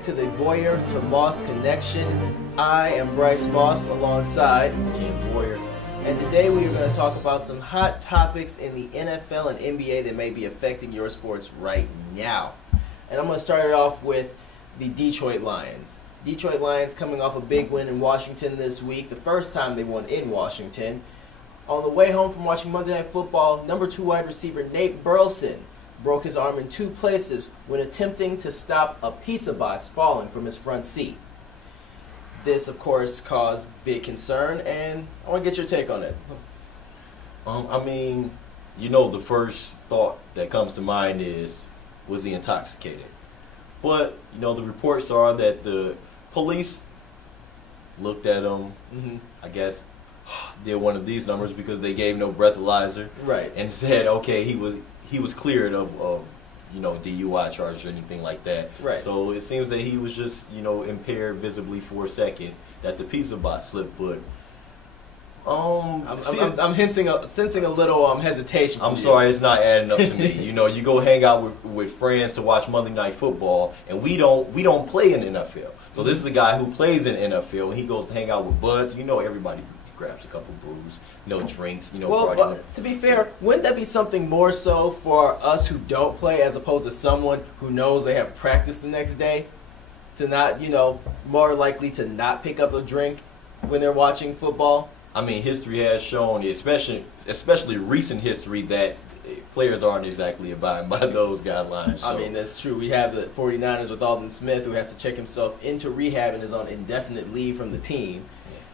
back to the Boyer to Moss Connection. I am Bryce Moss alongside Ken Boyer. and today we are going to talk about some hot topics in the NFL and NBA that may be affecting your sports right now. And I'm going to start it off with the Detroit Lions. Detroit Lions coming off a big win in Washington this week, the first time they won in Washington. On the way home from watching Monday Night Football, number 2 wide receiver Nate Burleson broke his arm in 2 places when attempting to stop a pizza box falling from his front seat. This, of course, caused big concern, and I want to get your take on it. The first thought that comes to mind is, was he intoxicated? But, the reports are that the police looked at him, I guess, did one of these numbers because they gave no breathalyzer. Right. And said, okay, he was cleared of DUI charges or anything like that. Right. So it seems that he was just, impaired visibly for a second, that the pizza box slipped, but I'm sensing a little hesitation. I'm sorry, it's not adding up to me. You go hang out with friends to watch Monday Night Football, and we don't play in the NFL. So this is the guy who plays in the NFL, and he goes to hang out with buds. Everybody grabs a couple brews, drinks. Well, to be fair, wouldn't that be something more so for us who don't play as opposed to someone who knows they have practice the next day to not, more likely to not pick up a drink when they're watching football? History has shown, especially recent history, that players aren't exactly abiding by those guidelines. So. That's true. We have the 49ers with Aldon Smith, who has to check himself into rehab and is on indefinite leave from the team.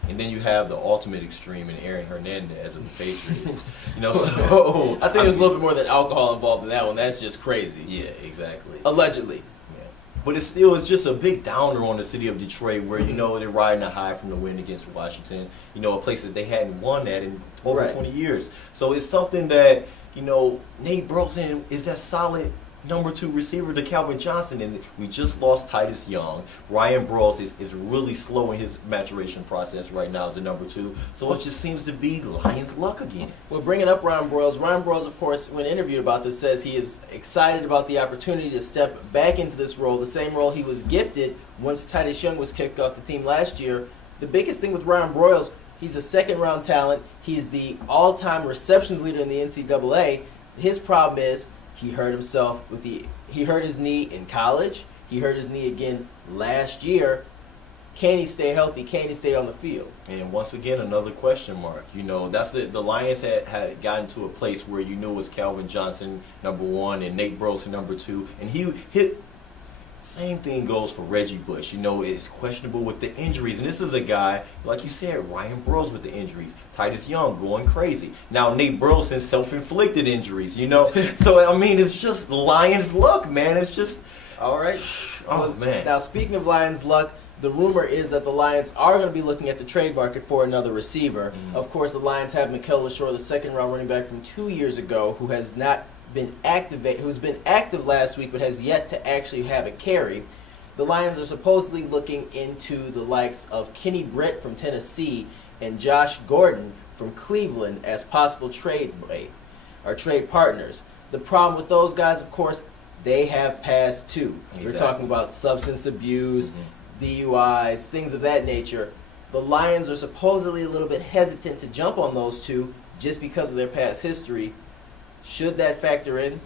And then you have the ultimate extreme in Aaron Hernandez of the Patriots. I think there's a little bit more than alcohol involved in that one. That's just crazy. Yeah, exactly. Allegedly. Yeah. But it's just a big downer on the city of Detroit where, they're riding a high from the win against Washington, a place that they hadn't won at in over 20 years. So it's something that, Nate Burleson is that solid number 2 receiver to Calvin Johnson, and we just lost Titus Young. Ryan Broyles is really slow in his maturation process right now as a number 2, so it just seems to be Lions' luck again. Well, bringing up Ryan Broyles, of course, when interviewed about this, says he is excited about the opportunity to step back into this role, the same role he was gifted once Titus Young was kicked off the team last year. The biggest thing with Ryan Broyles, he's a second-round talent. He's the all-time receptions leader in the NCAA. His problem is he hurt himself he hurt his knee in college. He hurt his knee again last year. Can he stay healthy? Can he stay on the field? And once again, another question mark. That's the Lions had gotten to a place where it was Calvin Johnson number 1 and Nate Burleson number 2, and he hit. Same thing goes for Reggie Bush. It's questionable with the injuries. And this is a guy, like you said, Ryan Broyles with the injuries. Titus Young going crazy. Now Nate Burleson self-inflicted injuries, So, it's just Lions luck, man. It's just... All right. Man. Now, speaking of Lions luck, the rumor is that the Lions are going to be looking at the trade market for another receiver. Of course, the Lions have Mikel Leshore, the second-round running back from 2 years ago, who has not who's been active last week but has yet to actually have a carry. The Lions are supposedly looking into the likes of Kenny Britt from Tennessee and Josh Gordon from Cleveland as possible trade partners. The problem with those guys, of course, they have past too. Exactly. We're talking about substance abuse, DUIs, things of that nature. The Lions are supposedly a little bit hesitant to jump on those two just because of their past history. Should that factor in?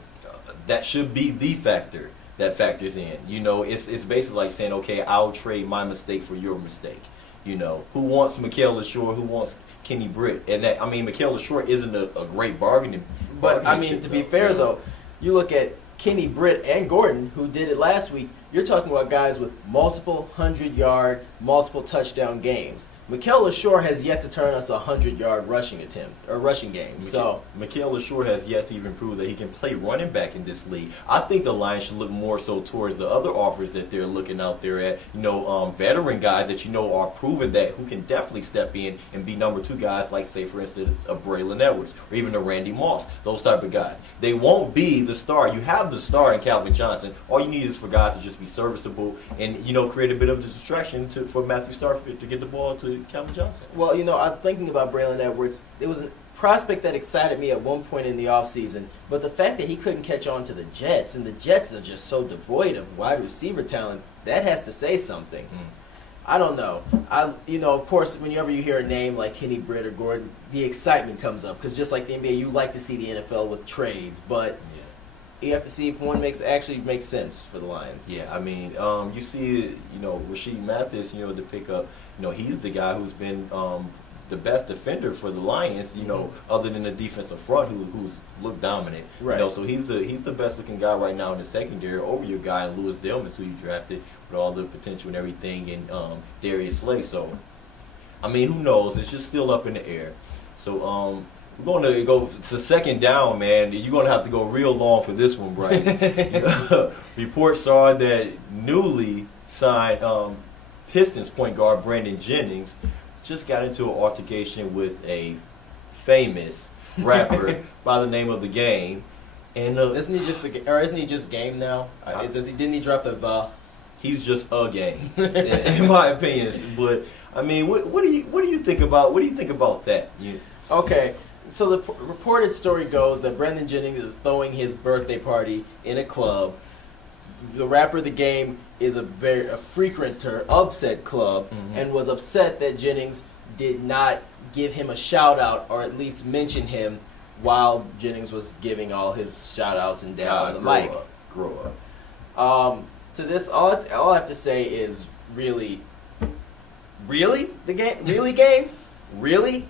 That should be the factor that factors in. It's basically like saying, okay, I'll trade my mistake for your mistake. Who wants Mikel Leshore? Who wants Kenny Britt? And Mikel Leshore isn't a great bargaining. But to be fair though, you look at Kenny Britt and Gordon, who did it last week. You're talking about guys with multiple 100-yard, multiple touchdown games. Mikel Leshore has yet to turn us a 100-yard rushing game. So Mikel Leshore has yet to even prove that he can play running back in this league. I think the Lions should look more so towards the other offers that they're looking out there at. Veteran guys that are proven that who can definitely step in and be number 2 guys, like say for instance a Braylon Edwards or even a Randy Moss. Those type of guys. They won't be the star. You have the star in Calvin Johnson. All you need is for guys to just be serviceable and create a bit of a distraction for Matthew Stafford to get the ball to Calvin Johnson. Well, I'm thinking about Braylon Edwards. It was a prospect that excited me at one point in the offseason, but the fact that he couldn't catch on to the Jets, and the Jets are just so devoid of wide receiver talent, that has to say something. Mm. I don't know. Of course, whenever you hear a name like Kenny Britt or Gordon, the excitement comes up because just like the NBA, you like to see the NFL with trades, but you have to see if one actually makes sense for the Lions. Yeah, I mean, you see, Rasheed Mathis, to pick up, he's the guy who's been the best defender for the Lions, other than the defensive front who's looked dominant. Right. So he's the best looking guy right now in the secondary over your guy Louis Delmas, who you drafted with all the potential and everything, and Darius Slay. So, I mean, who knows? It's just still up in the air. So, we're going to go to second down, man. You're going to have to go real long for this one, Bryce. Reports are that newly signed Pistons point guard Brandon Jennings just got into an altercation with a famous rapper by the name of The Game. And isn't he just Game now? Didn't he drop the? He's just a Game, in my opinion. But I mean, what do you think about that? Okay. So the reported story goes that Brandon Jennings is throwing his birthday party in a club. The rapper The Game is a frequenter of said club, and was upset that Jennings did not give him a shout out or at least mention him while Jennings was giving all his shout outs and down on the mic. Grow up. To this, all I have to say is really The Game? Really, Game? Really?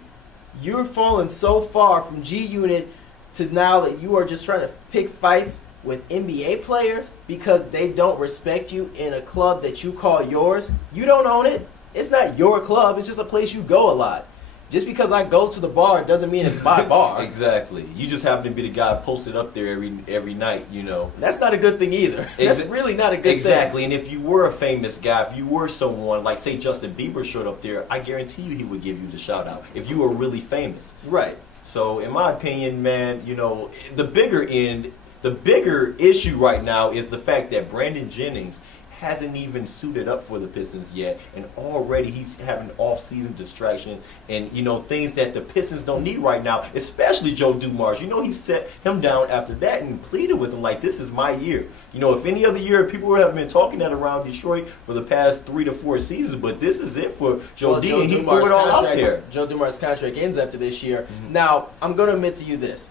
You're falling so far from G Unit to now that you are just trying to pick fights with NBA players because they don't respect you in a club that you call yours. You don't own it. It's not your club. It's just a place you go a lot. Just because I go to the bar doesn't mean it's my bar. Exactly. You just happen to be the guy posted up there every night, That's not a good thing either. That's really not a good thing. Exactly. And if you were a famous guy, if you were someone, like say Justin Bieber showed up there, I guarantee you he would give you the shout out if you were really famous. Right. So in my opinion, man, the bigger issue right now is the fact that Brandon Jennings hasn't even suited up for the Pistons yet, and already he's having off-season distraction and things that the Pistons don't need right now, especially Joe Dumars. He set him down after that and pleaded with him like, this is my year. If any other year, people have been talking that around Detroit for the past 3 to 4 seasons, but this is it for Joe D, and he threw it all out there. Joe Dumars' contract ends after this year. Now, I'm going to admit to you this.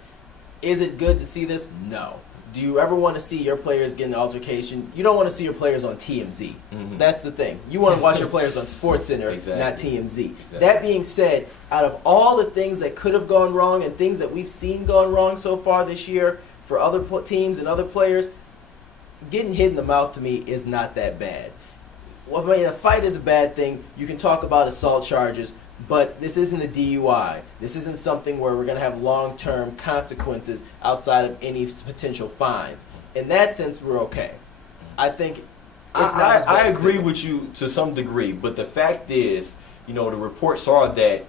Is it good to see this? No. Do you ever want to see your players get in an altercation? You don't want to see your players on TMZ. That's the thing. You want to watch your players on SportsCenter, not TMZ. Exactly. That being said, out of all the things that could have gone wrong and things that we've seen gone wrong so far this year for other teams and other players, getting hit in the mouth to me is not that bad. Well, I mean, a fight is a bad thing. You can talk about assault charges, but this isn't a DUI. This isn't something where we're going to have long-term consequences outside of any potential fines. In that sense, we're okay. I think it's not as bad I as agree with you to some degree, but the fact is, the reports are that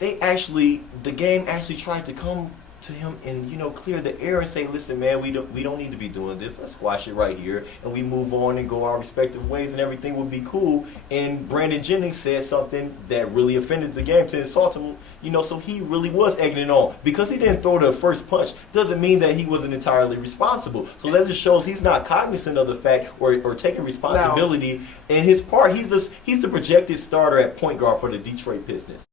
the Game actually tried to come to him and clear the air and say, listen, man, we don't need to be doing this. Let's squash it right here, and we move on and go our respective ways, and everything will be cool. And Brandon Jennings said something that really offended the Game to insult him. So he really was egging it on because he didn't throw the first punch. Doesn't mean that he wasn't entirely responsible. So that just shows he's not cognizant of the fact or taking responsibility in his part. He's the projected starter at point guard for the Detroit Pistons.